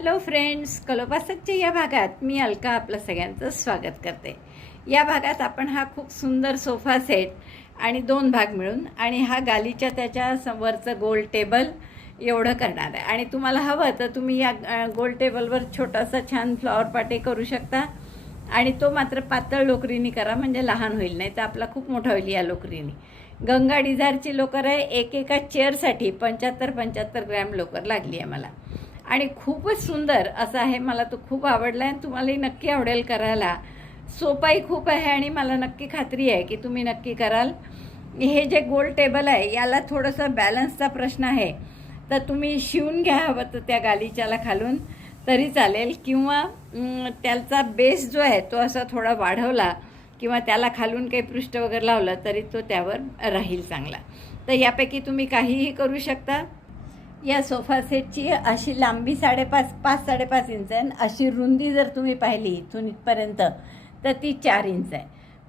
Hello friends, कलोपासकच्या या भागात मी अलका आपलं सगळ्यांचं स्वागत करते. या भागात आपण हा खूप सुंदर सोफा सेट आणि 2 भाग मिळून आणि हा गालीच्या त्याच्या वरचं गोल टेबल एवढं करणार आहे. आणि तुम्हाला हवं तर तुम्ही या गोल टेबलवर छोटासा छान फ्लॉवर पाटे करू शकता. आणि तो मात्र पातळ लोकरीने करा, म्हणजे लहान होईल, नाही तर आपला खूप मोठा होईल या लोकरीने. गंगा डिझायरची लोकर आहे. एका चेअरसाठी 75 ग्रॅम लोकर लागली आहे मला. आणि खूपच सुंदर असं आहे. मला तो खूप आवडला आहे. तुम्हालाही नक्की आवडेल करायला. सोपाही खूप आहे आणि मला नक्की खात्री आहे की तुम्ही नक्की कराल. हे जे गोल टेबल आहे याला थोडंसं बॅलन्सचा प्रश्न आहे, तर तुम्ही शिवून घ्या हवं तर त्या गालीच्याला खालून तरी चालेल, किंवा त्याचा बेस जो आहे तो असा थोडा वाढवला किंवा त्याला खालून काही पृष्ठ वगैरे लावलं तरी तो त्यावर राहील चांगला. तर यापैकी तुम्ही काहीही करू शकता. या सोफा सेटची अशी लांबी 5.5 इंच आहे. अशी रुंदी जर तुम्ही पाहिली इथून इथपर्यंत तर ती 4 इंच आहे.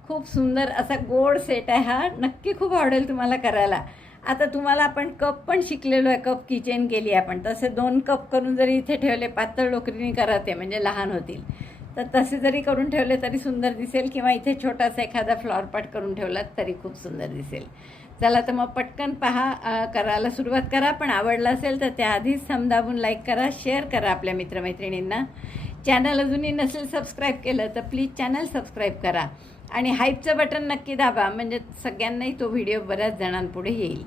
खूप सुंदर असा गोड सेट आहे हा. नक्की खूप आवडेल तुम्हाला करायला. आता तुम्हाला आपण कप पण शिकलेलो आहे. कप किचन केली आपण. तसे 2 कप करून जरी इथे ठेवले, पातळ लोकरीने करा ते, म्हणजे लहान होतील, तर तसे जरी करून ठेवले तरी सुंदर दिसेल, किंवा इथे छोटासा एखादा फ्लॉवर पॉट करून ठेवलात तरी खूप सुंदर दिसेल. चला तर मग पटकन पहा, करायला सुरुवात करा. पण आवडलं असेल तर त्याआधीच समदाबून लाईक करा, शेअर करा आपल्या मित्रमैत्रिणींना. चॅनल अजूनही नसेल सबस्क्राईब केलं तर प्लीज चॅनल सबस्क्राईब करा. आणि हाईपचं बटन नक्की दाबा, म्हणजे सगळ्यांनाही तो व्हिडिओ बऱ्याच जणांपुढे येईल.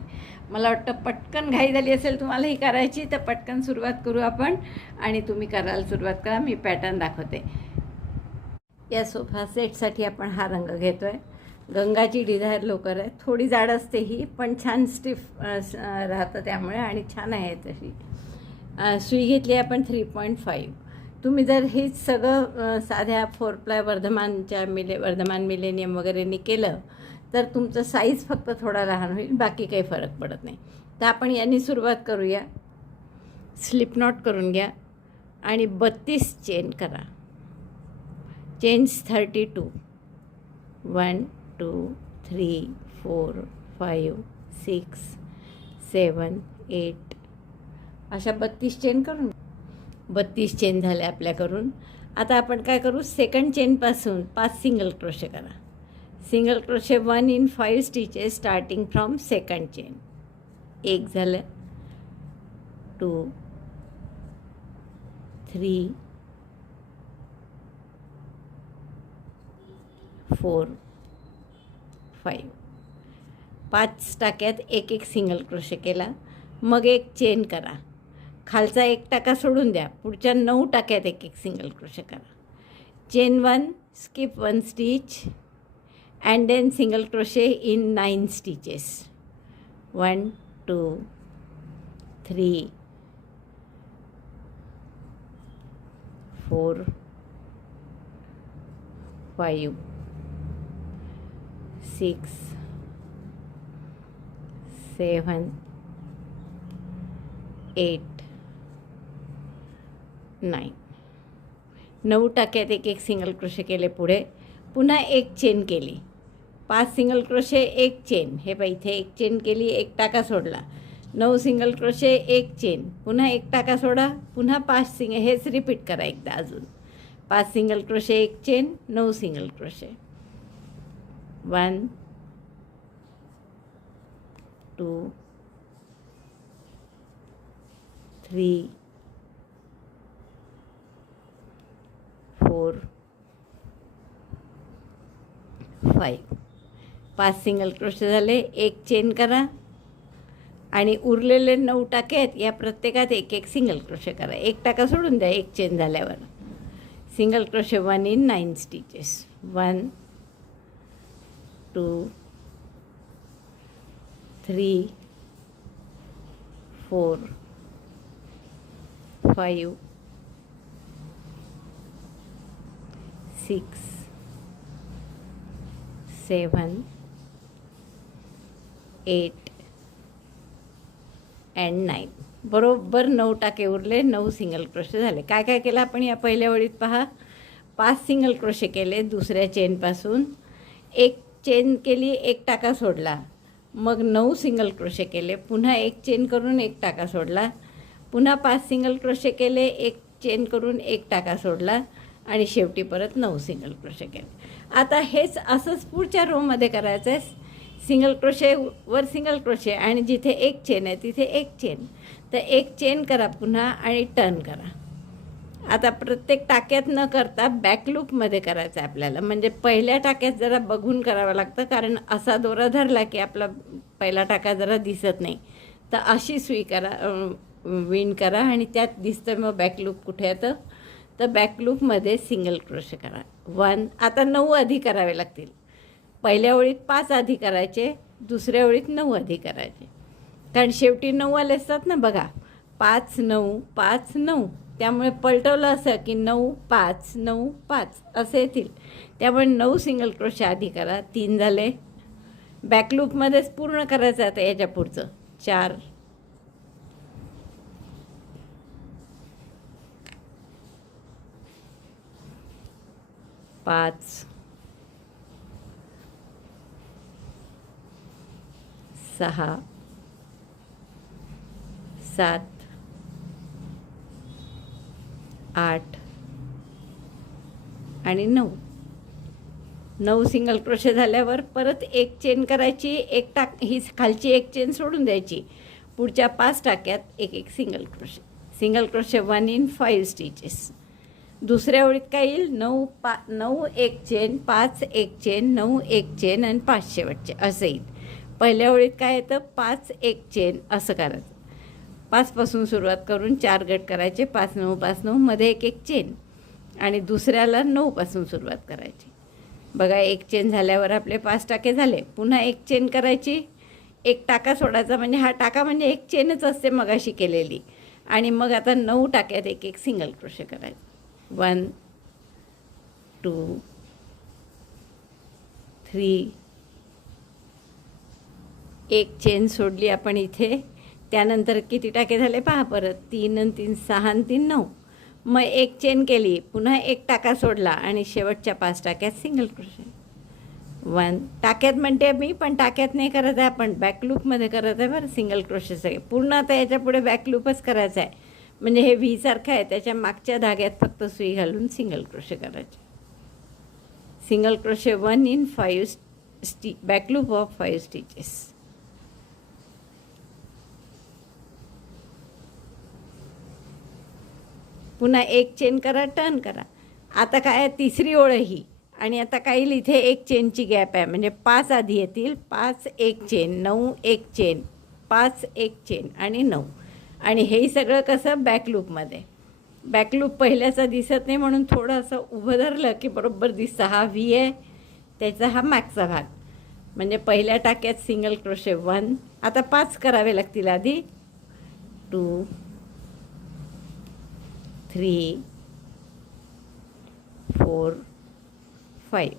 मला वाटतं पटकन घाई झाली असेल तुम्हाला ही करायची, तर पटकन सुरुवात करू आपण आणि तुम्ही करायला सुरुवात करा. मी पॅटर्न दाखवते. या सोफा सेटसाठी आपण हा रंग घेतो आहे. गंगाची डिझायर लोकर आहे. थोडी जाड असते ही, पण छान स्टिफ राहतं त्यामुळे, आणि छान आहे तशी. सुई घेतली आपण 3.5. तुम्ही जर हे सगळं साध्या 4 प्लाय वर्धमान मिलेनियम वगैरेनी केलं तर तुमचं साईज फक्त थोडा लहान होईल, बाकी काही फरक पडत नाही. तर आपण यांनी सुरुवात करूया. स्लिप नॉट करून घ्या आणि 32 चेन करा. चेन्स 32. 1 2 3 4 5 6 7 8 अशा 32 चेन करून 32 चेन झाल्या आपल्या करून. आता आपण काय करू, सेकंड चेनपासून 5 सिंगल क्रोशे करा. Single crochet 1 in 5 stitches starting from second chain. 1 झालं, 2 3 4 5. 5 टाक्यात एक सिंगल क्रोशे केला. मग एक चेन करा. खालचा 1 टाका सोडून द्या. पुढच्या 9 टाक्यात एक सिंगल क्रोशे करा. Chain 1, skip 1 stitch and then single crochet in 9 stitches. 1 2 3 4 5 6 7 8 9. 9 टाक्यात एक सिंगल क्रोशे केले. पुढे पुन्हा एक चेन केली. 5 सिंगल क्रोशे, एक चेन. हे पाहिजे, इथे एक चेन केली, 1 टाका सोडला. 9 सिंगल क्रोशे, एक चेन. पुन्हा 1 टाका सोडा. पुन्हा 5 हेच रिपीट करा एकदा अजून. 5 सिंगल क्रोशे, एक chain, 9 single crochet. 1 2 3 4 5. 5 single crochet झाले. एक चेन करा आणि उरलेले 9 टाके आहेत या प्रत्येकात एक सिंगल क्रोशे करा. 1 टाका सोडून द्या एक चेन झाल्यावर. Single crochet 1 in 9 stitches. 1 2 3 4 5 6 7 8 and 9. बरोबर 9 टाके उरले. 9 सिंगल क्रोशे झाले. काय काय केलं आपण या पहिल्या ओळीत पहा. 5 सिंगल क्रोशे केले दुसऱ्या चेनपासून. एक चेन केली, 1 टाका सोडला. मग 9 सिंगल क्रोशे केले. पुन्हा एक चेन करून 1 टाका सोडला. पुन्हा 5 सिंगल क्रोशे केले, एक चेन करून एक टाका सोडला आणि शेवटी परत 9 सिंगल क्रोशे केले. आता हेच असंच पुढच्या रोमध्ये करायचं आहे. सिंगल क्रोशे वर सिंगल क्रोशे आणि जिथे एक चेन आहे तिथे एक चेन, तर एक चेन करा पुन्हा आणि टर्न करा. आता प्रत्येक टाक्यात न करता बॅकलूपमध्ये करायचं आहे आपल्याला. म्हणजे पहिल्या टाक्यात जरा बघून करावं लागतं, कारण असा दोरा धरला की आपला पहिला टाका जरा दिसत नाही. तर अशी सुई करा, विण करा आणि त्यात दिसतं मग बॅकलूप कुठे येतं. तर बॅकलूपमध्ये सिंगल क्रोशे करा 1. आता 9 आधी करावे लागतील. पहिल्या ओळीत 5 आधी करायचे, दुसऱ्या ओळीत 9 आधी करायचे, कारण शेवटी 9 आले असतात ना बघा. 5 9 5 9, त्यामुळे पलटवलं असं की 9 5 9 5 असे येतील. त्यामुळे 9 सिंगल क्रोशे आधी करा. 3 झाले. बॅकलूपमध्येच पूर्ण करायचं आता याच्या पुढचं. 4 5 6 7 8 आणि 9. 9 सिंगल क्रोशे झाल्यावर परत एक चेन करायची, एक ही खालची एक चेन सोडून द्यायची. पुढच्या 5 टाक्यात एक एक single crochet. Single crochet 1 in 5 stitches. दुसऱ्या ओळीत काय येईल? 9 एक चेन, 5 एक चेन, 9 एक चेन आणि 5 शेवटचे असं येईल. पहिल्या ओळीत काय येतं? 5 एक चेन असं करायचं. 5 पासून सुरुवात करून 4 गट करायचे. 5 9 5 9 मध्ये एक एक चेन आणि दुसऱ्याला 9 पासून सुरुवात करायची. बघा, एक चेन झाल्यावर आपले 5 टाके झाले. पुन्हा एक चेन करायची, एक टाका सोडायचा. म्हणजे हा टाका म्हणजे एक चेनच असते मगाशी केलेली. आणि मग आता 9 टाक्यात एक एक सिंगल क्रोशे करायचं. 1 2 3. एक चेन सोडली आपण इथे. त्यानंतर किती टाके झाले पहा परत. 3 आणि 3 6 आणि 3 9. मग एक चेन केली, पुन्हा एक टाका सोडला आणि शेवटच्या 5 टाक्यात सिंगल क्रोशे. 1 टाक्यात म्हणते मी, पण टाक्यात नाही करत आहे आपण, बॅकलूपमध्ये करत आहे बरं. सिंगल क्रोशे सगळे पूर्ण. आता याच्या पुढे बॅकलूपच करायचं आहे. म्हणजे हे व्ही सारखं आहे, त्याच्या मागच्या धाग्यात फक्त सुई घालून सिंगल क्रोशे करायचे. Single crochet 1 in 5 back loop of 5 stitches. पुन्हा एक चेन करा, टर्न करा. आता काय, तिसरी ओळ ही. आणि आता काय येईल इथे? एक चेनची गॅप आहे, म्हणजे 5 आधी येतील. 5 एक चेन, 9 एक चेन, 5 एक चेन आणि 9. आणि हेही सगळं कसं? बॅकलूपमध्ये. बॅकलूप पहिल्याचा दिसत नाही म्हणून थोडं असं उभं धरलं की बरोबर दिसतं. हा व्ही आहे, त्याचा हा मागचा भाग. म्हणजे पहिल्या टाक्यात सिंगल क्रोशे 1. आता 5 करावे लागतील आधी. 2 3 4 5.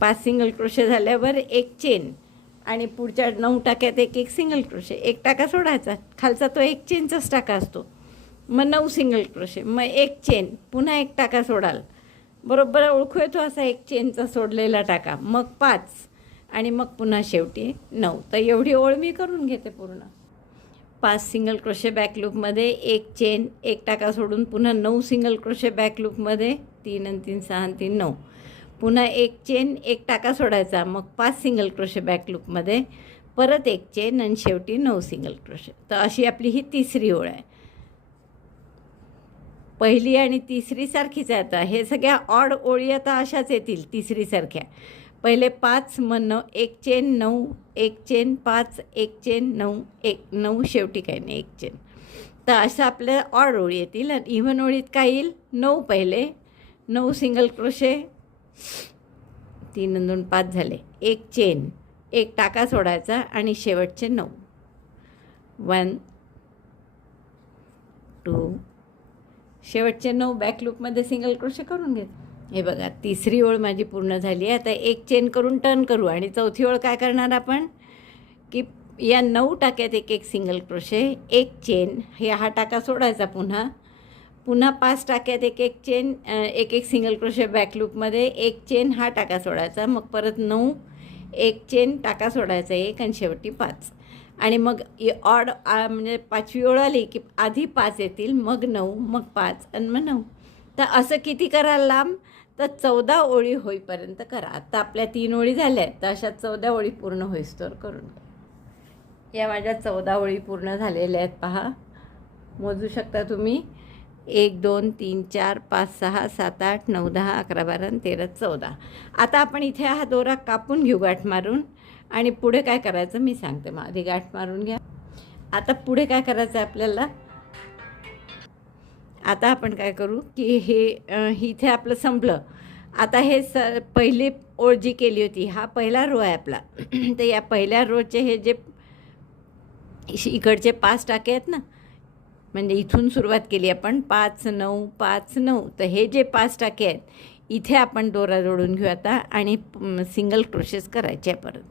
5 सिंगल क्रोशे झाल्यावर एक चेन आणि पुढच्या 9 टाक्यात एक एक सिंगल क्रोशे. एक टाका सोडायचा, खालचा तो एक चेनचाच टाका असतो. मग 9 सिंगल क्रोशे, मग एक चेन, पुन्हा एक टाका सोडाल. बरोबर ओळखू येतो असा एक चेनचा सोडलेला टाका. मग 5 आणि मग पुन्हा शेवटी 9. तर एवढी ओळ मी करून घेते पूर्ण. 5 सिंगल क्रोशे बॅकलूपमध्ये, एक चेन, एक टाका सोडून पुन्हा 9 सिंगल क्रोशे बॅकलूपमध्ये. 3 आणि 3 6 आणि 3 9. पुन्हा एक चेन, एक टाका सोडायचा. मग 5 सिंगल क्रोशे बॅकलूपमध्ये, परत एक चेन आणि शेवटी 9 सिंगल क्रोशे. तर अशी आपली ही तिसरी ओळ आहे. पहिली आणि तिसरी सारखीच आहे. आता हे सगळ्या ऑड ओळी आता अशाच येतील तिसरीसारख्या. पहिले 5 मग 9 एक चेन, 9 एक चेन, 5 एक चेन, 9 एक 9, शेवटी काही नाही एक चेन. तर असं आपल्या ऑड ओळी येतील. आणि इव्हन ओळीत काय येईल? 9 पहिले, 9 सिंगल क्रोशे, 3 आणि 2 5 झाले. एक चेन, एक टाका सोडायचा आणि शेवटचे 9. 1 2, शेवटचे 9 बॅकलूपमध्ये सिंगल क्रोशे करून घेत. हे बघा, तिसरी ओळ माझी पूर्ण झाली आहे. आता एक चेन करून टर्न करू. आणि चौथी ओळ काय करणार आपण की या 9 टाक्यात एक एक सिंगल क्रोशे, एक चेन, हे हा टाका सोडायचा. पुन्हा 5 टाक्यात एक एक चेन, एक एक सिंगल क्रोशे बॅकलूपमध्ये, एक चेन, हा टाका सोडायचा. मग परत 9 एक चेन, टाका सोडायचा एक आणि शेवटी 5. आणि मग ऑड म्हणजे 5वी ओळ आली की आधी 5 येतील, मग 9, मग 5 आणि मग 9. तर असं किती कराल लांब? तर 14 ओळी होईपर्यंत करा. आता आपल्या 3 ओळी झाल्या आहेत, तर अशा 14 ओळी पूर्ण होईस्तोवर करून घ्या. या माझ्या 14 ओळी पूर्ण झालेल्या आहेत पहा, मोजू शकता तुम्ही. 1 2 3 4 5 6 7 8 9 10 11 12 13 14. आता आपण इथे हा दोरा कापून घेऊ गाठ मारून, आणि पुढे काय करायचं मी सांगते. मग आधी गाठ मारून घ्या. आता पुढे काय करायचं आहे आपल्याला? आता आपण काय करू की हे इथे आपलं संपलं. आता हे पहिली ओळ जी केली होती, हा पहिला रो आहे आपला. तर या पहिल्या रोचे हे जे इकडचे 5 टाके आहेत ना, म्हणजे इथून सुरुवात केली आपण 5 9 5 9. तर हे जे 5 टाके आहेत, इथे आपण दोरा जोडून घेऊ आता आणि सिंगल क्रोशेस करायचे आहे परत.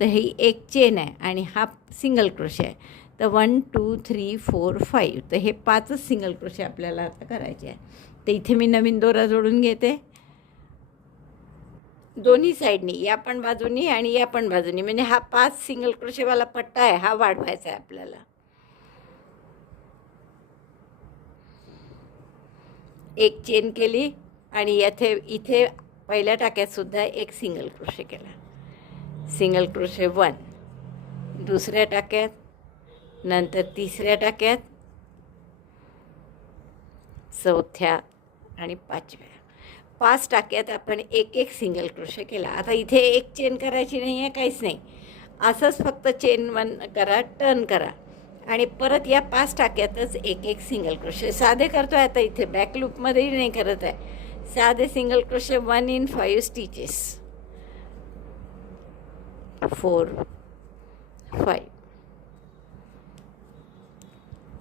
तर ही एक चेन आहे आणि हा सिंगल क्रोशे आहे. तर 1 2 3 4 5. तर हे 5च सिंगल क्रोशे आपल्याला आता करायचे आहे. तर इथे मी नवीन दोरा जोडून घेते दोन्ही साईडनी, या पण बाजूनी आणि या पण बाजूनी. म्हणजे हा 5 सिंगल क्रोशेवाला पट्टा आहे, हा वाढवायचा आहे आपल्याला. एक चेन केली आणि इथे पहिल्या टाक्यातसुद्धा एक सिंगल क्रोशे केला. सिंगल क्रोशे 1 दुसऱ्या टाक्यात, नंतर तिसऱ्या टाक्यात, चौथ्या आणि 5व्या. 5 टाक्यात आपण एक सिंगल क्रोशे केला. आता इथे एक चेन करायची नाही आहे, काहीच नाही. असंच फक्त चेन 1 करा, टर्न करा आणि परत या 5 टाक्यातच एक सिंगल क्रोशे साधे करतो आहे. आता इथे बॅक लूपमध्येही नाही करत आहे, साधे single crochet 1 in 5 stitches. 4 5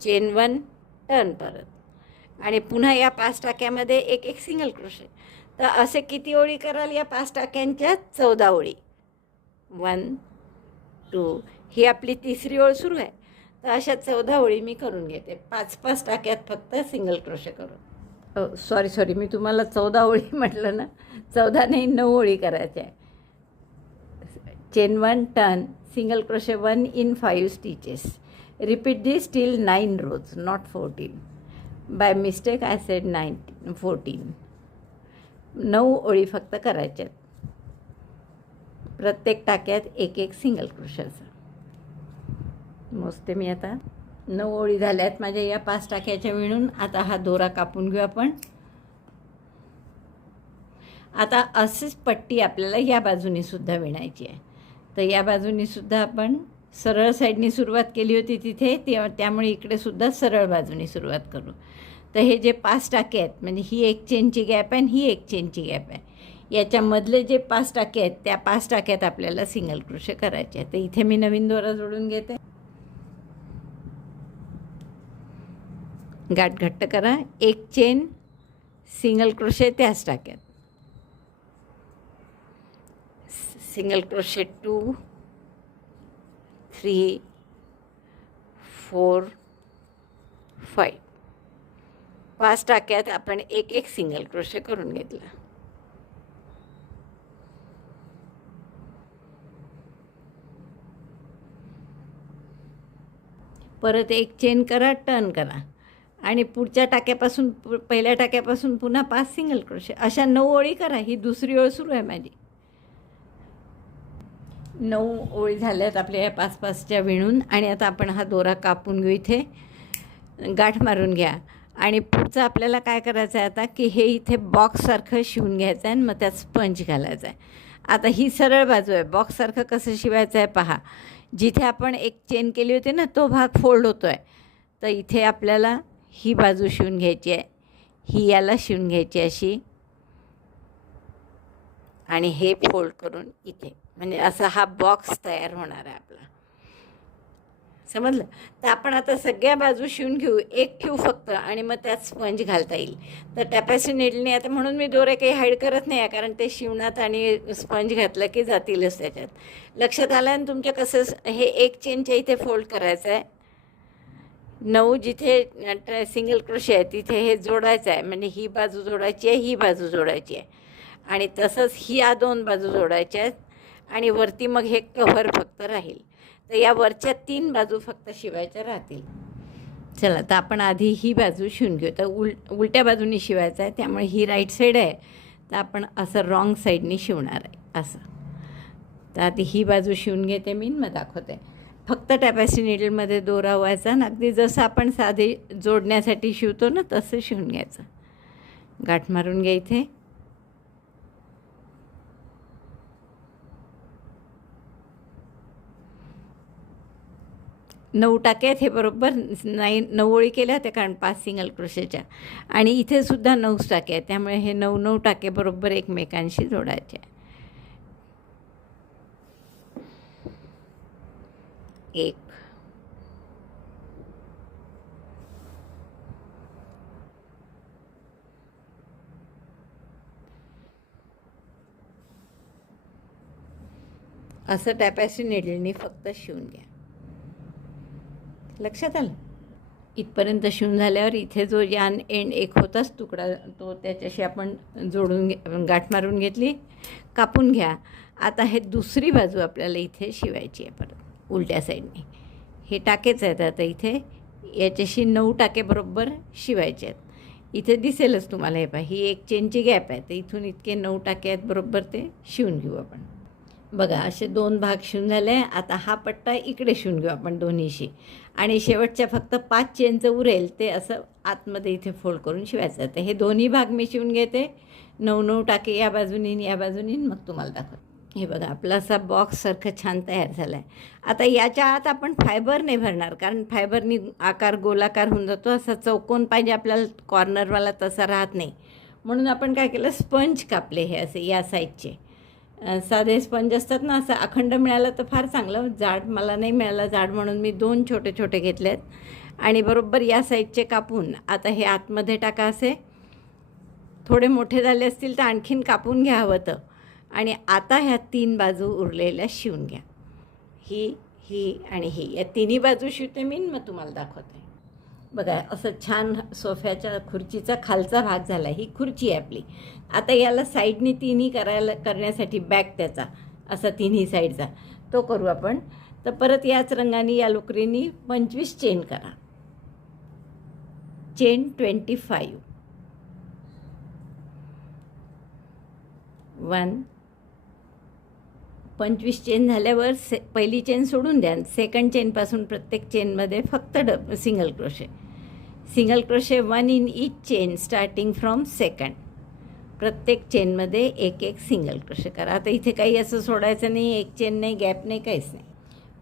chain 1, turn परत आणि पुन्हा या 5 टाक्यामध्ये एक सिंगल क्रोशे. तर असे किती ओळी कराल या 5 टाक्यांच्या? 14 ओळी. 1 2 ही आपली तिसरी ओळ सुरू आहे. तर अशा 14 ओळी मी करून घेते, 5 टाक्यात फक्त सिंगल क्रोशे करून. सॉरी मी तुम्हाला 14 ओळी म्हटलं ना, 14 नाही 9 ओळी करायच्या आहे. Chain 1, turn, single crochet 1 in 5 stitches. Repeat this till 9 rows, not 14. By mistake I said 14. 9 ओळी फक्त करायच्यात, प्रत्येक टाक्यात एक सिंगल क्रोशाचा. मोजते मी आता. 9 ओळी झाल्यात माझ्या या 5 टाक्याच्या विणून. आता हा दोरा कापून घेऊ आपण. आता अशीच पट्टी आपल्याला या बाजूनी सुद्धा विणायची आहे. तर या बाजूनी सुद्धा आपण सरळ साईडनी सुरुवात केली होती तिथे, त्यामुळे इकडे सुद्धा सरळ बाजूनी सुरुवात करू. तर हे जे 5 टाके आहेत, म्हणजे ही एक चेनची गॅप आहे आणि ही एक चेनची गॅप आहे, याच्यामधले जे 5 टाके आहेत त्या 5 टाक्यात आपल्याला सिंगल क्रोशे करायचे आहे. तर इथे मी नवीन दोरा जोडून घेते. गाठ घट्ट करा, एक चेन, सिंगल क्रोशे त्याच टाक्यात, सिंगल क्रोशे 2 3 4 5. 5 टाक्यात आपण एक सिंगल क्रोशे करून घेतला. परत एक चेन करा, टर्न करा आणि पुढच्या टाक्यापासून पहिल्या टाक्यापासून पुन्हा 5 सिंगल क्रोशे. अशा 9 ओळी करा. ही दुसरी ओळ सुरू आहे माझी. 9 ओळी झाल्यात आपल्या या 5च्या विणून. आणि आता आपण हा दोरा कापून घेऊ. इथे गाठ मारून घ्या आणि पुढचं आपल्याला काय करायचं आहे आता की हे इथे बॉक्ससारखं शिवून घ्यायचं आहे आणि मग त्यात स्पंज घालायचा आहे. आता ही सरळ बाजू आहे. बॉक्ससारखं कसं शिवायचं आहे पहा. जिथे आपण एक चेन केली होती ना, तो भाग फोल्ड होतो आहे. तर इथे आपल्याला ही बाजू शिवून घ्यायची आहे, ही याला शिवून घ्यायची अशी, आणि हे फोल्ड करून इथे, म्हणजे असा हा बॉक्स तयार होणार आहे आपला. समजलं? तर आपण आता सगळ्या बाजू शिवून घेऊ, एक ठेवू फक्त, आणि मग त्यात स्पंज घालता येईल. तर टॅपॅसी नेडलने आता, म्हणून मी दोरे काही हाईड करत नाही आहे, कारण ते शिवणात आणि स्पंज घातलं की जातीलच त्याच्यात. लक्षात आलं ना तुमच्या? कसं हे एक चेनच्या इथे फोल्ड करायचं आहे. 9 जिथे सिंगल क्रोशे आहे तिथे हे जोडायचं आहे, म्हणजे ही बाजू जोडायची आहे, ही बाजू जोडायची आहे, आणि तसंच ह्या 2 बाजू जोडायच्या आहेत, आणि वरती मग हे कव्हर फक्त राहील. तर या वरच्या 3 बाजू फक्त शिवायच्या राहतील. चला, तर आपण आधी ही बाजू शिवून घेऊ. तर उलट्या बाजूनी शिवायचं आहे, त्यामुळे ही राईट साईड आहे, तर आपण असं रॉंग साईडनी शिवणार आहे असं. तर आधी ही बाजू शिवून घेते मी, मग दाखवते. फक्त टॅपॅस्ट्री नीडलमध्ये दोरा व्हायचा ना, अगदी जसं आपण साधे जोडण्यासाठी शिवतो ना तसं शिवून घ्यायचं. गाठ मारून घ्या इथे. नऊ टाके आहेत, हे बरोबर 9 ओळी केल्या होत्या कारण 5 सिंगल क्रोशेच्या, आणि इथे सुद्धा 9 टाके आहेत, त्यामुळे हे 9 टाके बरोबर एकमेकांशी जोडायचे. एक, असं टॅपॅस्ट्री नीडलनी फक्त शिवून घ्या. लक्षात आलं? इथपर्यंत शिवून झाल्यावर इथे जो यान एंड एक होताच तुकडा, तो त्याच्याशी आपण जोडून गाठ मारून घेतली, कापून घ्या. आता हे दुसरी बाजू आपल्याला इथे शिवायची आहे परत उलट्या साईडने. हे टाकेच आहेत आता इथे, याच्याशी 9 टाके बरोबर शिवायचे आहेत. इथे दिसेलच तुम्हाला, हे पहा, ही एक चेनची गॅप आहे, तर इथून इतके 9 टाके आहेत बरोबर, ते शिवून घेऊ आपण. बघा, असे 2 भाग शिवून झाले. आता हा पट्टा इकडे शिवून घेऊ आपण दोन्हीशी, आणि शेवटच्या फक्त 5 चेनचं उरेल ते असं आतमध्ये इथे फोल्ड करून शिवायचं. तर हे दोन्ही भाग मी शिवून घेते, 9 टाके या बाजूनी या बाजूनी, मग तुम्हाला दाखवते. हे बघा, आपला असा बॉक्ससारखं छान तयार झाला आहे. आता याच्या आत आपण फायबर नाही भरणार, कारण फायबरनी आकार गोलाकार होऊन जातो. असा चौकोन पाहिजे आपल्याला कॉर्नरवाला, तसा राहत नाही. म्हणून आपण काय केलं, स्पंज कापले हे असे या साईडचे. साधे स्पंज असतात ना, असं अखंड मिळालं तर फार चांगलं. जाड मला नाही मिळालं जाड, म्हणून मी 2 छोटे छोटे घेतले आहेत, आणि बरोबर या साईडचे कापून आता हे आतमध्ये टाका. असे थोडे मोठे झाले असतील तर आणखीन कापून घ्या हवं तर. आणि आता ह्या 3 बाजू उरलेल्या शिवून घ्या. ही आणि ही, या तिन्ही बाजू शिवते मी, मग तुम्हाला दाखवते. बघा, असं छान सोफ्याच्या खुर्चीचा खालचा भाग झाला. ही खुर्ची आहे आपली. आता याला साईडनी तिन्ही करण्यासाठी बॅक त्याचा असा तिन्ही साईडचा तो करू आपण. तर परत याच रंगाने या लोकरीनी 25 चेन करा. चेन 25, 1, 25 चेन झाल्यावर पहिली चेन सोडून द्या. सेकंड चेनपासून प्रत्येक चेनमध्ये फक्त single crochet. 1 in each chain starting from second. प्रत्येक चेनमध्ये एक सिंगल क्रोशे करा. आता इथे काही असं सोडायचं नाही, एक चेन नाही, गॅप नाही, काहीच नाही.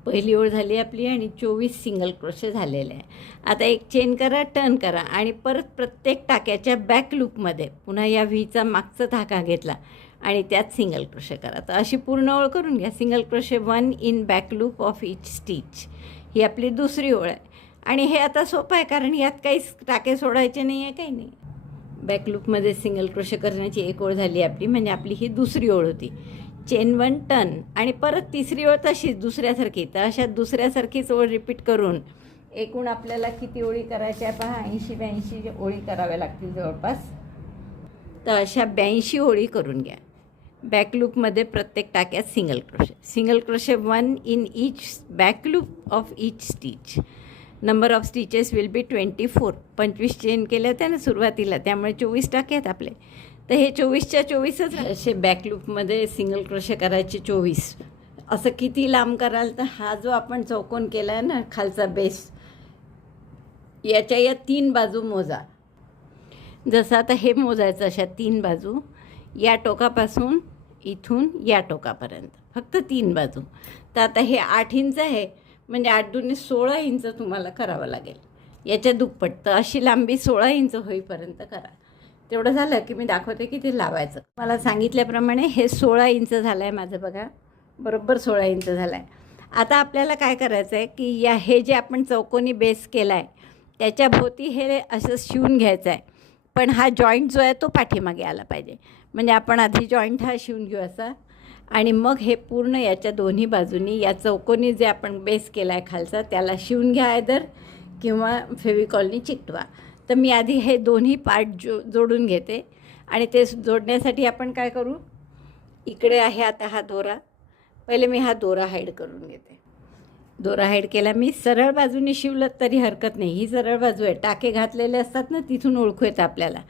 पहिली ओळ झाली आपली आणि 24 सिंगल क्रोशे झालेले आहे. आता एक चेन करा, टर्न करा, आणि परत प्रत्येक टाक्याच्या बॅक लूपमध्ये पुन्हा या व्हीचा मागचा धागा घेतला आणि त्यात सिंगल क्रोशे करा. तर अशी पूर्ण ओळ करून घ्या. Single crochet 1 in back loop of each stitch. ही आपली दुसरी ओळ आहे. आणि हे आता सोपं आहे, कारण यात काही टाके सोडायचे नाही आहे, काही नाही. बॅक लूपमध्ये सिंगल क्रोशे करण्याची एक ओळ झाली आपली, म्हणजे आपली ही दुसरी ओळ होती. चेन 1, टर्न, आणि परत तिसरी ओळ तशीच दुसऱ्यासारखी. तर अशा दुसऱ्यासारखीच ओळ रिपीट करून एकूण आपल्याला किती ओळी करायच्या पहा, 80-82 ओळी कराव्या लागतील जवळपास. तर अशा 82 ओळी करून घ्या. बॅक लूपमध्ये प्रत्येक टाक्यात single crochet 1 in each back loop of each stitch. Number of stitches will be 24. 25 chain केल्या होत्या ना सुरुवातीला, त्यामुळे 24 टाके आहेत आपले. तर हे 24च्या 24च असे बॅक लूपमध्ये सिंगल क्रोशे करायचे 24. असं किती लांब कराल, तर हा जो आपण चौकोन केला आहे ना खालचा बेस, याच्या या 3 बाजू मोजा. जसं आता हे मोजायचं, अशा 3 बाजू, या टोकापासून इथून या टोकापर्यंत फक्त 3 बाजू. तर आता हे 8 इंच आहे, म्हणजे 8 दूनी 16 इंच तुम्हाला करावं लागेल, याच्या दुप्पट. तर अशी लांबी 16 इंच होईपर्यंत करा. तेवढं झालं की मी दाखवते की ते लावायचं. मला सांगितल्याप्रमाणे हे 16 इंच झालं आहे माझं, बघा बरोबर 16 इंच झालं आहे. आता आपल्याला काय करायचं आहे की हे जे आपण चौकोनी बेस केला आहे त्याच्या भोवती हे असं शिवून घ्यायचं आहे. पण हा जॉईंट जो आहे तो पाठीमागे आला पाहिजे. म्हणजे आपण आधी जॉईंट हा शिवून घेऊ असा, आणि मग हे पूर्ण याच्या दोन्ही बाजूनी या चौकोनी जे आपण बेस केला आहे खालचा त्याला शिवून घ्या आयदर, किंवा फेविकॉलनी चिकटवा. तर मी आधी हे दोन्ही पार्ट जोडून घेते, आणि ते जोडण्यासाठी आपण काय करू, इकडे आहे आता हा दोरा. पहिले मी हा दोरा हाईड करून घेते. दोरा हाईड केला मी. सरळ बाजूने शिवलं तरी हरकत नाही, ही सरळ बाजू आहे. टाके घातलेले असतात ना, तिथून ओळखू येतं आपल्याला.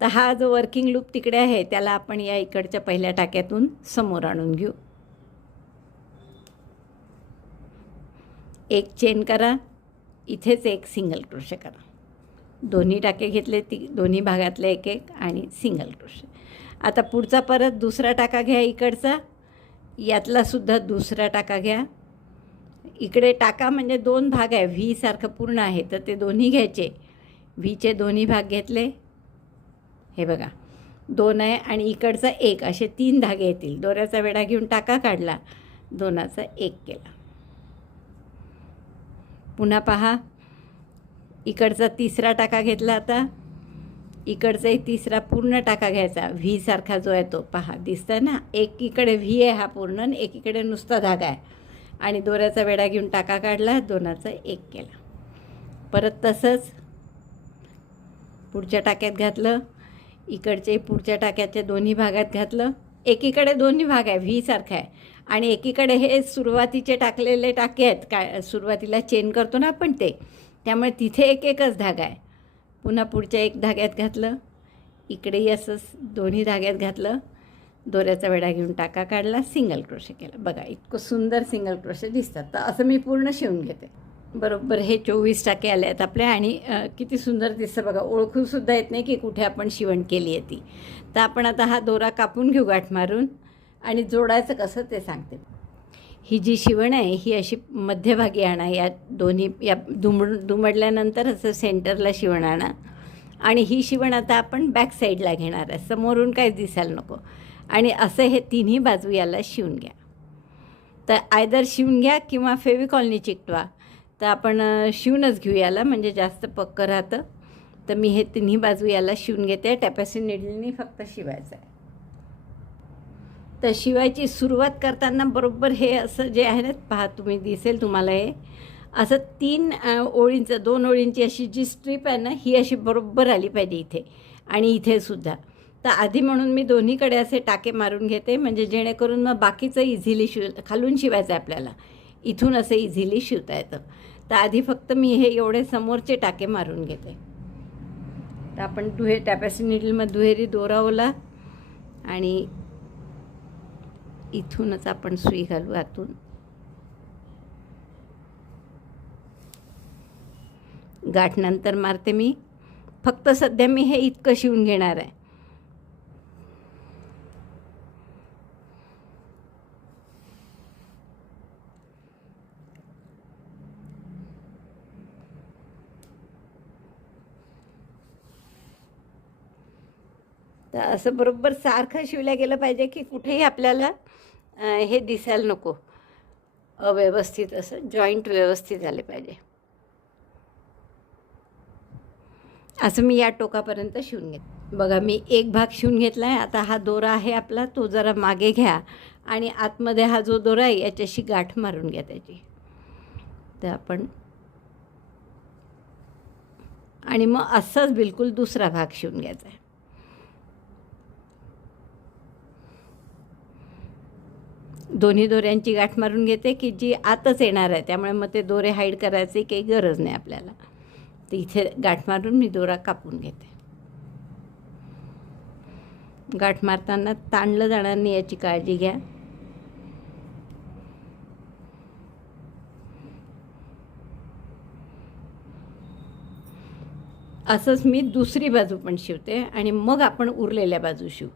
तर हा जो वर्किंग लूप तिकडे आहे त्याला आपण या इकडच्या पहिल्या टाक्यातून समोर आणून घेऊ. एक चेन करा, इथेच एक सिंगल क्रोशे करा. दोन्ही टाके घेतले, दोन्ही भागातले एक एक आणि सिंगल क्रोशे. आता पुढचा परत दुसरा टाका घ्या इकडचा, यातला सुद्धा दुसरा टाका घ्या. इकडे टाका म्हणजे 2 भाग आहे, व्ही सारखं पूर्ण आहे, तर ते दोन्ही घ्यायचे. व्हीचे दोन्ही भाग घेतले, हे बघा 2 आहे आणि इकडचा 1, असे 3 धागे येतील. दोऱ्याचा वेढा घेऊन टाका काढला, 2चा 1 केला. पुन्हा पहा, इकडचा तिसरा टाका घेतला. आता इकडचाही तिसरा पूर्ण टाका घ्यायचा, व्ही सारखा जो आहे तो. पहा दिसतंय ना, एक इकडे व्ही आहे हा पूर्ण आणि एक इकडे नुसता धागा आहे. आणि दोऱ्याचा वेढा घेऊन टाका काढला, 2चा 1 केला. परत तसंच पुढच्या टाक्यात घातलं, इकडचे पुढच्या टाक्याच्या दोन्ही भागात घातलं. एकीकडे दोन्ही भाग आहे, व्ही सारखा आहे आणि एकीकडे हे सुरुवातीचे टाकलेले टाके आहेत, काय सुरुवातीला चेन करतो ना आपण ते, त्यामुळे तिथे एक एकच धागा आहे. पुन्हा पुढच्या एक धाग्यात घातलं, इकडेही असंच दोन्ही धाग्यात घातलं. दोऱ्याचा वेढा घेऊन टाका काढला, सिंगल क्रोशे केला. बघा इतकं सुंदर सिंगल क्रोशे दिसतात. तर असं मी पूर्ण शिवून घेते. बरोबर हे 24 टाके आले आहेत आपले आणि किती सुंदर दिसतं बघा. ओळखूसुद्धा येत नाही की कुठे आपण शिवण केली आहे ती. तर आपण आता हा दोरा कापून घेऊ गाठ मारून आणि जोडायचं कसं ते सांगते. ही जी शिवण आहे ही अशी मध्यभागी आणा, या दोन्ही या दुमडल्यानंतर असं सेंटरला शिवण आणा. आणि ही शिवण आता आपण बॅक साईडला घेणार आहे, समोरून काहीच दिसायला नको. आणि असं हे तिन्ही बाजू याला शिवून घ्या. तर आयदर शिवून घ्या किंवा फेविकॉलनी चिकटवा. तर आपण शिवूनच घेऊ याला, म्हणजे जास्त पक्कं राहतं. तर मी हे तिन्ही बाजू याला शिवून घेते. टॅपेस्ट्री नीडलनी फक्त शिवायचं आहे. तर शिवायची सुरुवात करताना बरोबर हे असं जे आहे ना, पहा तुम्ही दिसेल तुम्हाला हे असं 3 ओळींचं 2 ओळींची अशी जी स्ट्रीप आहे ना, ही अशी बरोबर आली पाहिजे इथे आणि इथेसुद्धा. तर आधी म्हणून मी दोन्हीकडे असे टाके मारून घेते, म्हणजे जेणेकरून मग बाकीचं इझिली खालून शिवायचं आहे आपल्याला, इथून असं इझिली शिवता येतं. तर आधी फक्त मी हे एवढे समोरचे टाके मारून घेते. तर आपण टॅपेस्ट्री नीडलमध्ये दुहेरी दोरा ओला आणि इथूनच आपण सुई घालू आतून. गाठ नंतर मारते मी. फक्त सध्या मी हे इतकं शिवून घेणार आहे. तर असं बरोबर सारखं शिवल्या गेलं पाहिजे की कुठेही आपल्याला हे दिसायला नको, अव्यवस्थित असं जॉईंट व्यवस्थित झाले पाहिजे. असं मी या टोकापर्यंत शिवून घेते. बघा मी एक भाग शिवून घेतला आहे. आता हा दोरा आहे आपला, तो जरा मागे घ्या आणि आतमध्ये हा जो दोरा आहे याच्याशी गाठ मारून घ्या त्याची. तर आपण आणि मग असंच बिलकुल दुसरा भाग शिवून घ्यायचा आहे. दोन्ही दोऱ्यांची गाठ मारून घेते की जी आतच येणार आहे, त्यामुळे मग ते दोरे हाईड करायची काही गरज नाही आपल्याला. तर इथे गाठ मारून मी दोरा कापून घेते. गाठ मारताना ताणलं जाणार नाही याची काळजी घ्या. असंच मी दुसरी बाजू पण शिवते आणि मग आपण उरलेल्या बाजू शिवू,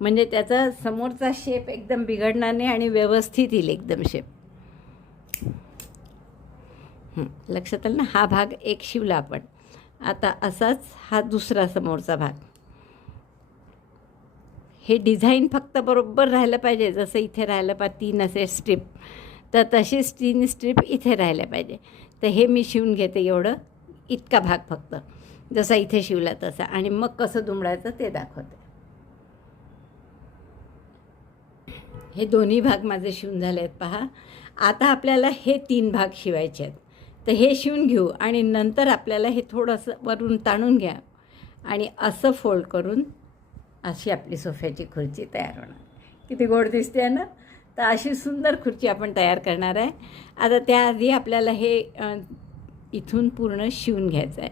म्हणजे त्याचा समोरचा शेप एकदम बिघडणार नाही आणि व्यवस्थित येईल एकदम शेप. लक्षात आलं ना. हा भाग एक शिवला आपण. आता असाच हा दुसरा समोरचा भाग. हे डिझाईन फक्त बरोबर राहिलं पाहिजे, जसं इथे राहिलं पाहिजे 3 असे स्ट्रीप, तर तशीच 3 स्ट्रीप इथे राहिल्या पाहिजे. तर हे मी शिवून घेते एवढं, इतका भाग फक्त जसा इथे शिवला तसा, आणि मग कसं दुमडायचं ते दाखवते. हे दोन्ही भाग माझे शिवून झाले आहेत पहा. आता आपल्याला हे 3 भाग शिवायचे आहेत. तर हे शिवून घेऊ आणि नंतर आपल्याला हे थोडंसं वरून ताणून घ्या आणि असं फोल्ड करून अशी आपली सोफ्याची खुर्ची तयार होणार. किती गोड दिसते आहे ना. तर अशी सुंदर खुर्ची आपण तयार करणार आहे. आता त्याआधी आपल्याला हे इथून पूर्ण शिवून घ्यायचं आहे.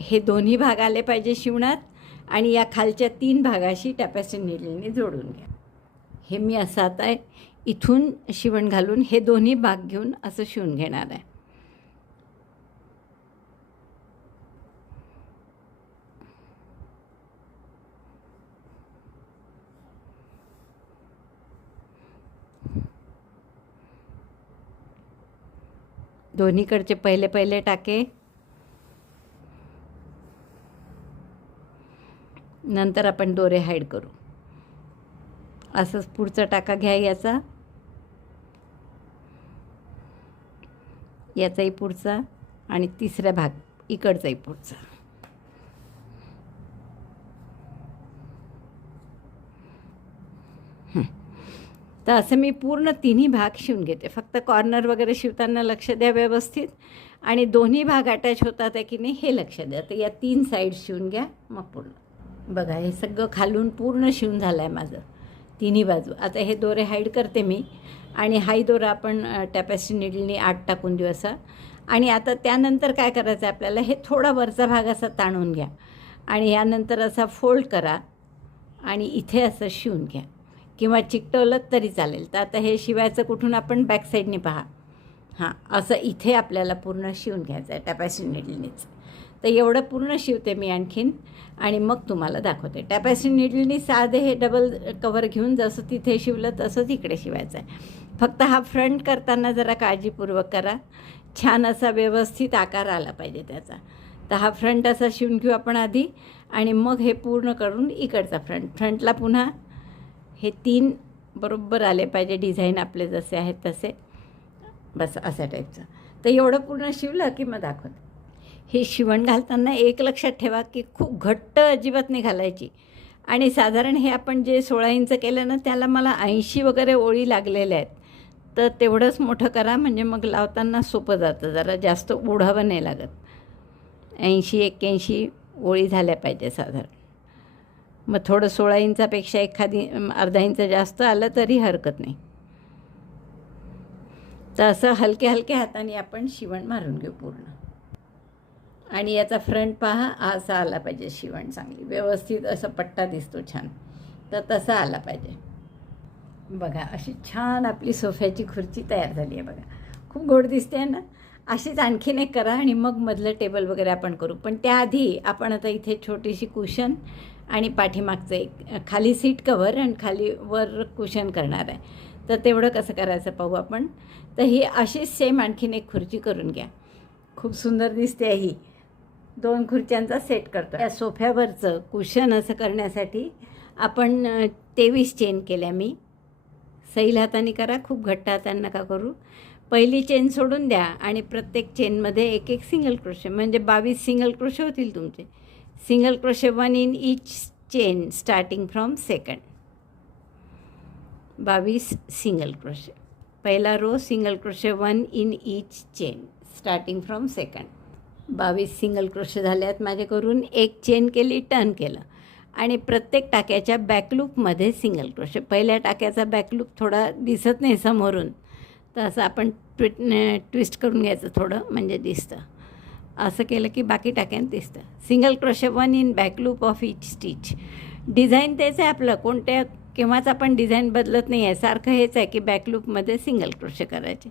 हे दोन्ही भाग आले पाहिजे शिवणात आणि या खालच्या 3 भागाशी टॅपेस्ट्री नीडलने जोडून घ्या. हे मी असं आता इथून शिवण घालून हे दोन्ही भाग घेऊन असं शिवून घेणार आहे. दोन्हीकडचे पहिले पहिले टाके, नंतर आपण दोरे हाईड करू. असंच पुढचा टाका घ्या याचा, याचाही पुढचा आणि तिसरा भाग इकडचाही पुढचा. तर असं मी पूर्ण तिन्ही भाग शिवून घेते. फक्त कॉर्नर वगैरे शिवताना लक्ष द्या व्यवस्थित, आणि दोन्ही भाग अटॅच होतात आहे की नाही हे लक्ष द्या. तर या 3 साईड शिवून घ्या मग पूर्ण. बघा हे सगळं खालून पूर्ण शिवून झालं आहे माझं तिन्ही बाजू. आता हे दोरे हाईड करते मी, आणि हाई दोरा आपण टॅपेस्ट्री नीडलने आत टाकून देऊ असा. आणि आता त्यानंतर काय करायचं आहे आपल्याला, हे थोडा वरचा भाग असा ताणून घ्या आणि यानंतर असा फोल्ड करा आणि इथे असं शिवून घ्या, किंवा चिकटवलं तरी चालेल. तर आता हे शिवायचं कुठून, आपण बॅक साईडने पहा. हां, असं इथे आपल्याला पूर्ण शिवून घ्यायचं आहे टॅपेस्ट्री नीडलनेच. तर एवढं पूर्ण शिवते मी आणखीन, आणि मग तुम्हाला दाखवते. टॅपेस्ट्री नीडलने साधे हे डबल कवर घेऊन जसं तिथे शिवलं तसंच इकडे शिवायचं आहे. फक्त हा फ्रंट करताना जरा काळजीपूर्वक करा, छान असा व्यवस्थित आकार आला पाहिजे त्याचा. तर हा फ्रंट असा शिवून घेऊ आपण आधी, आणि मग हे पूर्ण करून इकडचा फ्रंटला पुन्हा हे 3 बरोबर आले पाहिजे, डिझाईन आपले जसे आहेत तसे, बस अशा टाईपचं. तर एवढं पूर्ण शिवलं की मग दाखवते. हे शिवण घालताना एक लक्षात ठेवा की खूप घट्ट अजिबात नाही घालायची. आणि साधारण हे आपण जे 16 इंच केलं ना, त्याला मला 80 वगैरे ओळी लागलेल्या आहेत. तर तेवढंच मोठं करा, म्हणजे मग लावताना सोपं जातं, जरा जास्त ओढावं नाही लागत. 80-81 ओळी झाल्या पाहिजे साधारण. मग थोडं 16 इंचापेक्षा एखादी अर्धा इंच जास्त आलं तरी हरकत नाही. तर असं हलक्या हलक्या हाताने आपण शिवण मारून घेऊ पूर्ण. आणि याचा फ्रंट पहा, असा आला पाहिजे शिवण, चांगली व्यवस्थित असं पट्टा दिसतो छान, तर तसा आला पाहिजे. बघा अशी छान आपली सोफ्याची खुर्ची तयार झाली आहे. बघा खूप गोड दिसते आहे ना. अशीच आणखीन एक करा आणि मग मधलं टेबल वगैरे आपण करू. पण त्याआधी आपण आता इथे छोटीशी कुशन आणि पाठीमागचं एक खाली सीट कवर आणि खाली वर कुशन करणार आहे. तर तेवढं कसं करायचं पाहू आपण. तर ही अशीच सेम आणखीन एक खुर्ची करून घ्या. खूप सुंदर दिसते आहे ही. 2 खुर्च्यांचा सेट करतो. या सोफ्यावरचं कुशन असं करण्यासाठी आपण 23 चेन केल्या मी. सैल हाताने करा, खूप घट्ट हाताने नका करू. पहिली चेन सोडून द्या आणि प्रत्येक चेनमध्ये एक एक सिंगल क्रोशे, म्हणजे 22 सिंगल क्रोशे होतील तुमचे. Single crochet 1 in each chain starting from second. 22 single crochet. पहिला row single crochet 1 in each chain starting from second. 22 single crochet झाले आहेत माझे करून. एक चेन केली, टर्न केलं, आणि प्रत्येक टाक्याच्या बॅकलूपमध्ये सिंगल क्रोशे. पहिल्या टाक्याचा बॅकलूप थोडा दिसत नाही समोरून, तर असं आपण ट्विस्ट करून घ्यायचं थोडं, म्हणजे दिसतं. असं केलं की बाकी टाक्यात दिसतं. Single crochet 1 in back loop of each stitch. Design तेच आहे आपलं, कोणत्या केव्हाच आपण डिझाईन बदलत नाही आहे, सारखं हेच आहे की बॅकलूपमध्ये सिंगल क्रोशे करायचे.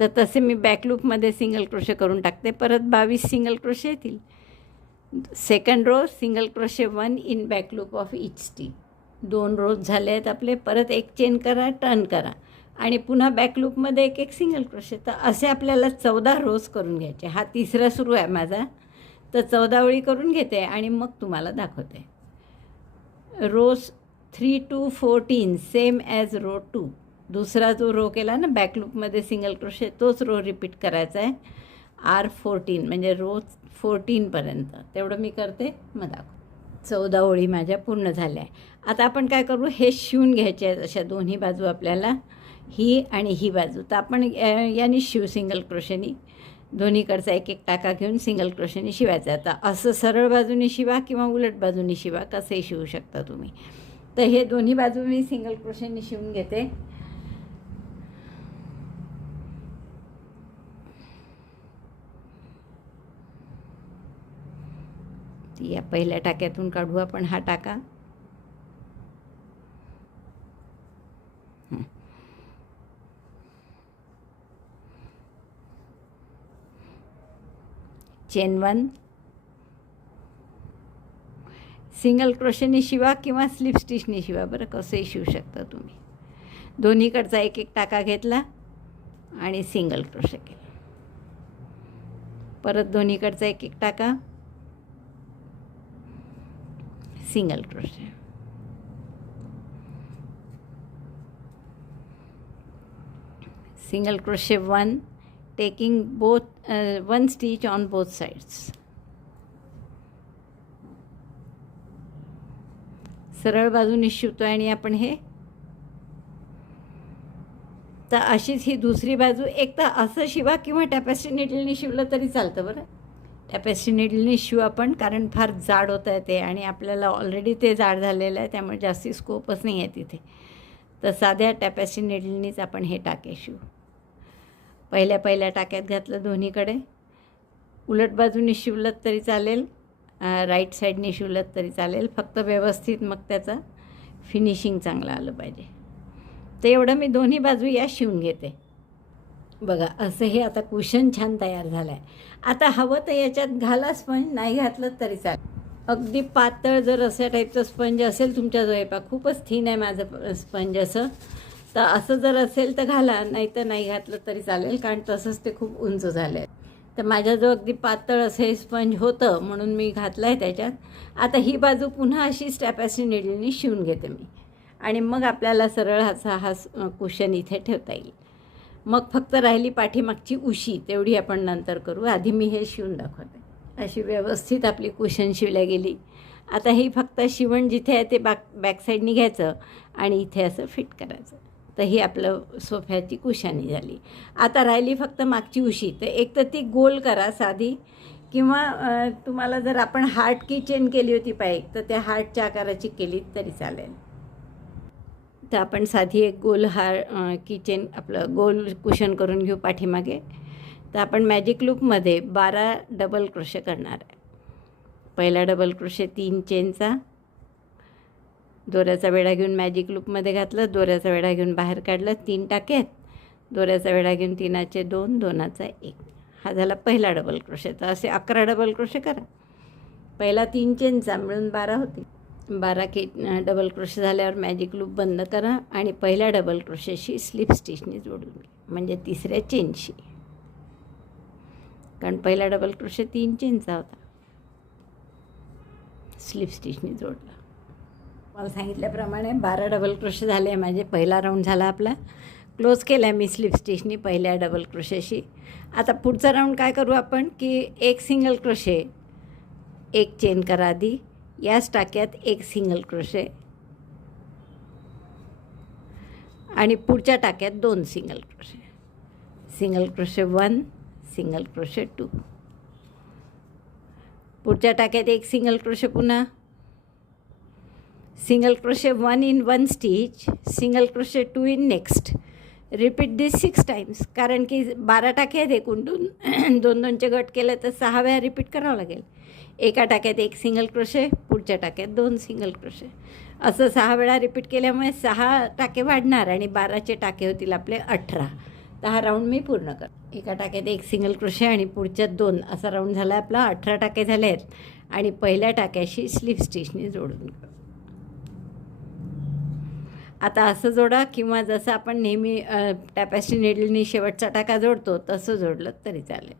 तर तसे मी बॅकलूपमध्ये सिंगल क्रोशे करून टाकते. परत 22 सिंगल क्रोशे येतील. Second row single crochet 1 in back loop of each stitch. 2 rows झाले आहेत आपले. परत एक चेन करा, टर्न करा, आणि पुन्हा बॅकलूपमध्ये एक एक सिंगल क्रोशे. तर असे आपल्याला 14 रोज करून घ्यायचे. हा तिसरा सुरू आहे माझा. तर 14 वेळी करून घेते आणि मग तुम्हाला दाखवते. रोज 3 to 14 सेम ॲज रो 2. दुसरा जो रो केला ना बॅकलूपमध्ये सिंगल क्रोशे, तोच रो रिपीट करायचा आहे. R14 म्हणजे रोज 14पर्यंत. तेवढं मी करते, मग दाखव. 14 ओळी माझ्या पूर्ण झाल्या आहे. आता आपण काय करू, हे शिवून घ्यायचे आहेत अशा दोन्ही बाजू आपल्याला, ही आणि ही बाजू. तर आपण यांनी शिव सिंगल क्रोशेनी दोन्हीकडचा एक एक टाका घेऊन सिंगल क्रोशेनी शिवायचा. आता असं सरळ बाजूनी शिवा किंवा उलट बाजूनी शिवा, कसंही शिवू शकता तुम्ही. तर हे दोन्ही बाजू मी सिंगल क्रोशेने शिवून घेते. या पहिल्या टाक्यातून काढू आपण हा टाका. चेन 1, सिंगल क्रोशेने शिवा किंवा स्लिप स्टिचने शिवा बरं, कसंही शिवू शकता तुम्ही. दोन्हीकडचा एक एक टाका घेतला आणि सिंगल क्रोशे केला. परत दोन्हीकडचा एक एक टाका, single crochet. Single crochet 1, taking both 1 stitch on both sides. सरळ बाजूने शिवतो आणि आपण हे. तर अशीच ही दुसरी बाजू एक तर असं शिवा किंवा टॅपेस्ट्री नीडलने शिवलं तरी चालतं बरं. टॅपेस्ट्री नीडलने शिवू आपण, कारण फार जाड होतं आहे ते आणि आपल्याला ऑलरेडी ते जाड झालेलं आहे, त्यामुळे जास्ती स्कोपच नाही आहे तिथे. तर साध्या टॅपेस्ट्री नीडलनीच आपण हे टाके शिवू. पहिल्या टाक्यात घातलं दोन्हीकडे. उलट बाजूने शिवलं तरी चालेल, राईट साईडने शिवलं तरी चालेल, फक्त व्यवस्थित मग त्याचं फिनिशिंग चांगलं आलं पाहिजे. तर एवढं मी दोन्ही बाजू या शिवून घेते. बघा असं हे आता कुशन छान तयार झालं आहे. आता हवं तर याच्यात घाला स्पंज, नाही घातलं तरी चालेल. अगदी पातळ जर अशा टाईपचं स्पंज असेल तुमच्याजवळ, पा खूपच थिन आहे माझं स्पंज असं, तर असं जर असेल तर घाला, नाही तर नाही घातलं तरी चालेल, कारण तसंच ते खूप उंच झालं आहे. तर माझ्याजवळ अगदी पातळ असं स्पंज होतं म्हणून मी घातलं आहे त्याच्यात. आता ही बाजू पुन्हा अशी टॅपेस्ट्री नीडलनी शिवून घेते मी आणि मग आपल्याला सरळ हा कुशन इथे ठेवता येईल. मग फक्त राहिली पाठीमागची उशी, तेवढी आपण नंतर करू. आधी मी हे शिवून दाखवते. अशी व्यवस्थित आपली कुशन शिवल्या गेली. आता ही फक्त शिवण जिथे आहे ते बॅक साईडनी घ्यायचं आणि इथे असं फिट करायचं. तर ही आपलं सोफ्याची कुशानी झाली. आता राहिली फक्त मागची उशी. तर एक तर ती गोल करा साधी, किंवा तुम्हाला जर आपण हार्ट की चेन केली होती पाहिजे तर त्या हार्टच्या आकाराची केली तरी चालेल. तर आपण साधी एक गोल किचेन आपलं गोल कुशन करून घेऊ पाठीमागे. तर आपण मॅजिक लूपमध्ये 12 डबल क्रोशे करणार आहे. पहिला डबल क्रोशे 3 चेनचा, दोऱ्याचा वेढा घेऊन मॅजिक लूपमध्ये घातलं, दोऱ्याचा वेढा घेऊन बाहेर काढलं, 3 टाके, दोऱ्याचा वेढा घेऊन 3चे 2, 2चा 1. हा झाला पहिला डबल क्रोशे. तर असे 11 डबल क्रोशे करा. पहिला 3 चेनचा मिळून 12 होती. 12 डबल क्रोशे झाल्यावर मॅजिक लूप बंद करा आणि पहिल्या डबल क्रोशेशी स्लिप स्टिचने जोडून घ्या, म्हणजे तिसऱ्या चेनशी, कारण पहिला डबल क्रोशे 3 चेनचा होता. स्लिप स्टिचने जोडला. मला सांगितल्याप्रमाणे 12 डबल क्रोशे झाले माझे. पहिला राऊंड झाला आपला, क्लोज केला मी स्लिप स्टिचनी पहिल्या डबल क्रोशेशी. आता पुढचा राऊंड काय करू आपण, की एक सिंगल क्रोशे, एक चेन करा आधी, याच टाक्यात एक सिंगल क्रोशे आणि पुढच्या टाक्यात 2 single crochet. Single crochet 1, single crochet 2. पुढच्या टाक्यात एक सिंगल क्रोशे, पुन्हा single crochet 1 in 1 stitch, single crochet 2 in next. Repeat this 6 times, कारण की 12 टाके आहेत एकूण, 2-2चे गट केले तर 6 वेळा रिपीट करावं लागेल. एका टाक्यात एक सिंगल क्रोशे, पुढच्या टाक्यात 2 सिंगल क्रोशे, असं 6 वेळा रिपीट केल्यामुळे 6 टाके वाढणार आणि 12चे टाके होतील आपले 18. तर हा राऊंड मी पूर्ण कर. एका टाक्यात एक सिंगल क्रोशे आणि पुढच्यात 2, असा राऊंड झाला आपला. 18 टाके झाले आहेत आणि पहिल्या टाक्याशी स्लिप स्टिचने जोडून घेऊ. आता असं जोडा, किंवा जसं आपण नेहमी टॅपेस्ट्री नीडलनी शेवटचा टाका जोडतो तसं जोडलं तरी चालेल.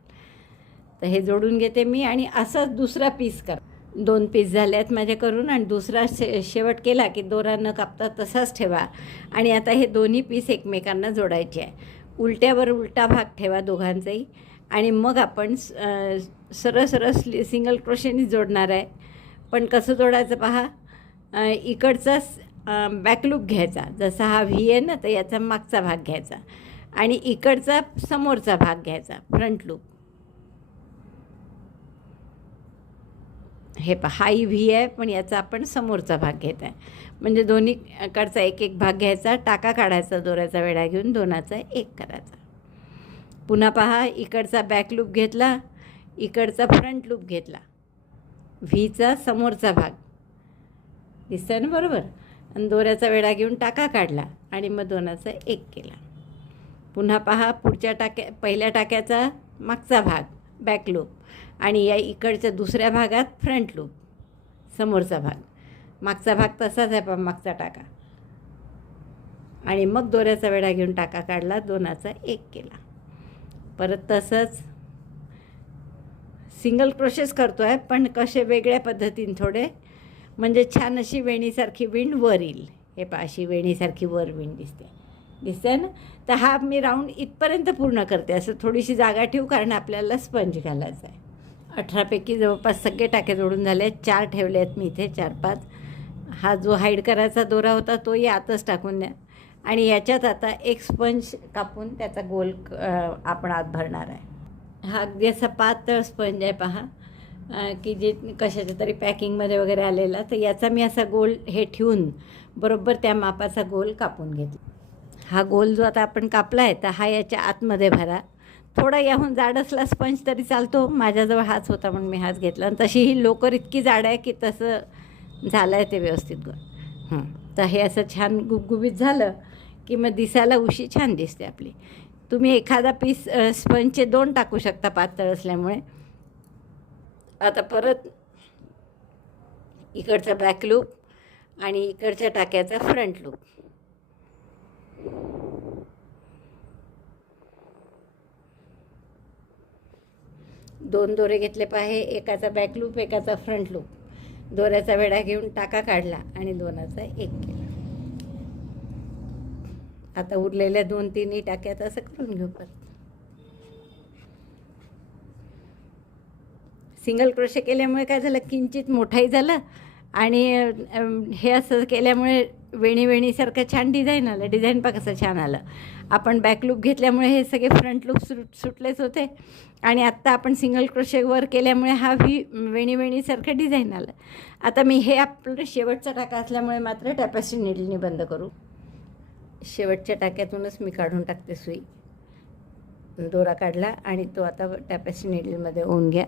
तर हे जोडून घेते मी आणि असंच दुसरा पीस कर. 2 पीस झाले आहेत माझे करून आणि दुसरा शेवट केला की दोरा न कापता तसाच ठेवा. आणि आता हे दोन्ही पीस एकमेकांना जोडायचे आहे. उलट्यावर उलटा भाग ठेवा दोघांचाही आणि मग आपण सरळ सिंगल क्रोशेनी जोडणार आहे. पण कसं जोडायचं पहा, इकडचा बॅकलूप घ्यायचा, जसा हा व्ही आहे ना, तर याचा मागचा भाग घ्यायचा आणि इकडचा समोरचा भाग घ्यायचा, फ्रंट लूप. हे पहा, ही व्ही आहे, पण याचा आपण समोरचा भाग घेत आहे. म्हणजे दोन्हीकडचा एक एक भाग घ्यायचा, टाका काढायचा दोऱ्याचा वेढा घेऊन, दोनाचा एक करायचा. पुन्हा पहा, इकडचा बॅक लूप घेतला, इकडचा फ्रंट लूप घेतला, व्हीचा समोरचा भाग दिसतंय ना बरोबर, आणि दोऱ्याचा वेढा घेऊन टाका काढला आणि मग दोनाचा एक केला. पुन्हा पहा, पुढच्या पहिल्या टाक्याचा मागचा भाग बॅक लूप, आणि या इकडच्या दुसऱ्या भागात फ्रंट लूप समोरचा भाग, मागचा भाग तसाच आहे पण मागचा टाका, आणि मग दोऱ्याचा वेढा घेऊन टाका काढला, दोनाचा एक केला. परत तसंच सिंगल क्रोशेस करतो आहे, पण कसे वेगळ्या पद्धतीने थोडे, म्हणजे छान अशी वेणीसारखी विण वर येईल. हे पहा, अशी वेणीसारखी वर विण दिसते ना. तर हा मी राऊंड इथपर्यंत पूर्ण करते. असं थोडीशी जागा ठेवू, कारण आपल्याला स्पंज घालायचा आहे. 18पैकी जवळपास सगळे टाके जोडून झाले आहेत. 4 ठेवले आहेत मी इथे, 4-5. हा जो हाईड करायचा दोरा होता तोही आतच टाकून द्या, आणि याच्यात आता एक स्पंज कापून त्याचा गोल आपण आत भरणार आहे. हा अगदी असा पातळ स्पंज आहे पहा, की जे कशाच्या तरी पॅकिंगमध्ये वगैरे आलेला. तर याचा मी असा गोल हे ठेवून बरोबर त्या मापाचा गोल कापून घेतला. हा गोल जो आता आपण कापला आहे, तर हा याच्या आतमध्ये भरा. थोडा याहून जाड असला स्पंज तरी चालतो, माझ्याजवळ हाच होता म्हणून मी हाच घेतला. आणि तशी ही लोकर इतकी जाड आहे की तसं झालं आहे ते व्यवस्थित गोल. तर हे असं छान गुबगुबीत झालं की मग दिसायला उशी छान दिसते आपली. तुम्ही एखादा पीस स्पंजचे 2 टाकू शकता पातळ असल्यामुळे. आता परत इकडचा बॅक लूप आणि इकडच्या टाक्याचा फ्रंट लूप. दोन दोरे घेतले पाहे, एकाचा बॅक लूप, एकाचा फ्रंट लूप. दोऱ्याचा वेढा घेऊन टाका काढला आणि दोनाचा एक केला. आता उरलेल्या 2-3 टाक्यात असं करून घेऊ. परत सिंगल क्रोशे केल्यामुळे काय झालं, किंचित मोठाही झालं, आणि हे असं केल्यामुळे वेणीसारखं छान डिझाईन आलं. डिझाईन पहा कसं छान आलं. आपण बॅक लूप घेतल्यामुळे हे सगळे फ्रंट लूप सुटलेच होते, आणि आत्ता आपण सिंगल क्रोशेवर केल्यामुळे हा व्ही वेणीसारखं डिझाईन आलं. आता मी हे आपलं शेवटचा टाका असल्यामुळे मात्र टॅपेस्ट्री नीडलने बंद करू. शेवटच्या टाक्यातूनच मी काढून टाकते सुई. दोरा काढला आणि तो आता टॅपेस्ट्री नीडलमध्ये ओवून घ्या.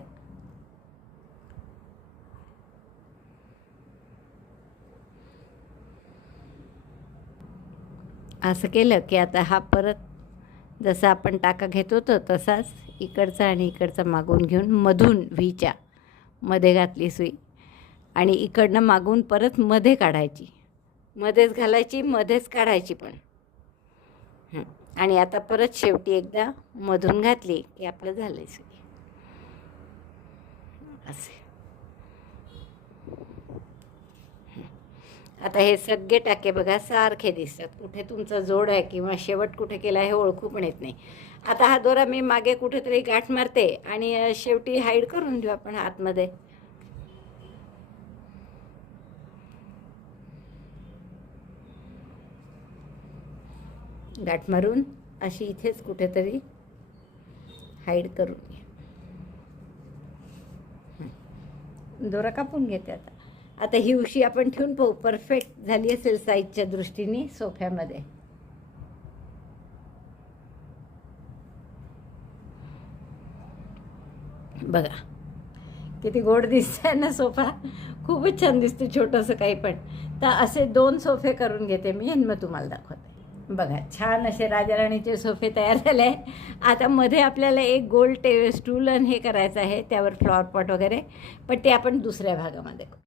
असं केलं की आता हा परत जसा आपण टाका घेत होतो तसाच इकडचा आणि इकडचा मागून घेऊन मधून व्हीच्या मध्ये घातली सुई, आणि इकडनं मागून परत मध्ये काढायची, मध्येच घालायची, मध्येच काढायची पण. आणि आता परत शेवटी एकदा मधून घातली की आपलं झालं सुई. असे आता हे सगळे टाके बघा सारखे दिसतात. कुठे तुमचा जोड आहे किंवा शेवट कुठे केला हे ओळखू पण येत नाही. आता हा दोरा मी मागे कुठेतरी गाठ मारते आणि शेवटी हाईड करून देऊ आपण आतमध्ये. गाठ मारून अशी इथेच कुठेतरी हाईड करून घ्या. दोरा कापून घेते. आता ही उशी आपण ठेवून पाहू परफेक्ट झाली असेल साईजच्या दृष्टीने सोफ्यामध्ये. बघा किती गोड दिसतंय ना सोफा, खूपच छान दिसते छोटंसं काही पण. तर असे 2 सोफे करून घेते मी आणि मग तुम्हाला दाखवते. बघा छान असे राजाराणीचे सोफे तयार झाले आहे. आता मध्ये आपल्याला एक गोल स्टूल आणि हे करायचं आहे, त्यावर फ्लॉवर पॉट वगैरे, पण ते आपण दुसऱ्या भागामध्ये करू.